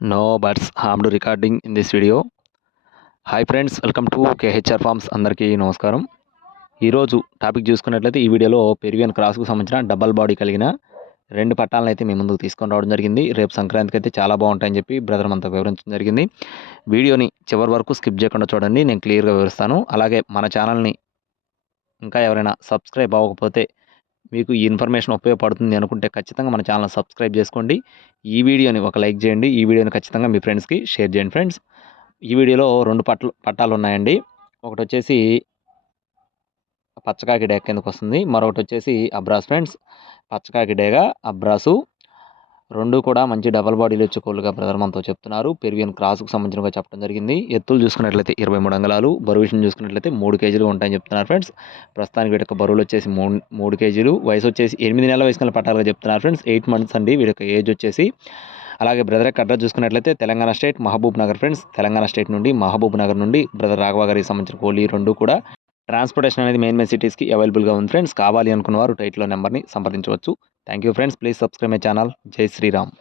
No birds harmed recording in this video. Hi friends, welcome to KHR forms. అందరికీ నమస్కారం. ఈరోజు topic చూసుకున్నట్లయితే ఈ వీడియోలో పెరువియన్ క్రాస్కు సంబంధించిన డబల్ బాడీ కలిగిన 2 పట్టాలను అయితే మీ ముందుకు తీసుకొని రావడం జరిగింది. రేపు సంక్రాంతికి అయితే చాలా బాగుంటాయని చెప్పి బ్రదర్ మనతో వివరించడం జరిగింది. వీడియోని చివరి వరకు స్కిప్ చేయకుండా చూడండి, నేను క్లియర్గా వివరిస్తాను. అలాగే మన ఛానల్ని ఇంకా ఎవరైనా సబ్స్క్రైబ్ అవ్వకపోతే మీకు ఈ ఇన్ఫర్మేషన్ ఉపయోగపడుతుంది అనుకుంటే ఖచ్చితంగా మన ఛానల్ సబ్స్క్రైబ్ చేసుకోండి. ఈ వీడియోని ఒక లైక్ చేయండి. ఈ వీడియోని ఖచ్చితంగా మీ ఫ్రెండ్స్కి షేర్ చేయండి. ఫ్రెండ్స్, ఈ వీడియోలో 2 పట్టాలు ఉన్నాయండి. ఒకటి వచ్చేసి పచ్చకాకి డేగ కిందకు వస్తుంది, మరొకటి వచ్చేసి అబ్రాస్. ఫ్రెండ్స్, పచ్చకాకి డేగ, అబ్రాసు 2 కూడా మంచి డబల్ బాడీలు వచ్చే కోళ్ళుగా బ్రదర్ మనతో చెప్తున్నారు. పెరువియన్ క్రాస్కు సంబంధించినగా చెప్పడం జరిగింది. ఎత్తులు చూసుకున్నట్లయితే 23 అంగుళాలు, బరువు విషయం చూసుకున్నట్లయితే 3 కేజీలు ఉంటాయని చెప్తున్నారు. ఫ్రెండ్స్, ప్రస్తుతానికి వీటి యొక్క బరువులు వచ్చేసి 3 కేజీలు, వయసు వచ్చేసి 8 నెలల వయసు కలిగిన పట్టాలుగా చెప్తున్నారు. ఫ్రెండ్స్, 8 మంత్స్ అండి వీడి యొక్క ఏజ్ వచ్చేసి. అలాగే బ్రదర్ యొక్క అడ్రస్ చూసుకున్నట్లయితే Telangana state Mahabubnagar. Friends, Telangana state నుండి మహబూబ్ నగర్ నుండి బ్రదర్ రాఘవ గారికి సంబంధించిన కోళ్ళు 2 కూడా ట్రాన్స్పోర్టేషన్ అనేది మెయిన్ సిటీస్కి అవైలబుల్గా ఉంది. ఫ్రెండ్స్, కావాలి అనుకున్న వారు టైట్లో నెంబర్ని సంప్రదించవచ్చు. Thank you friends, please subscribe my channel. జై శ్రీరామ్.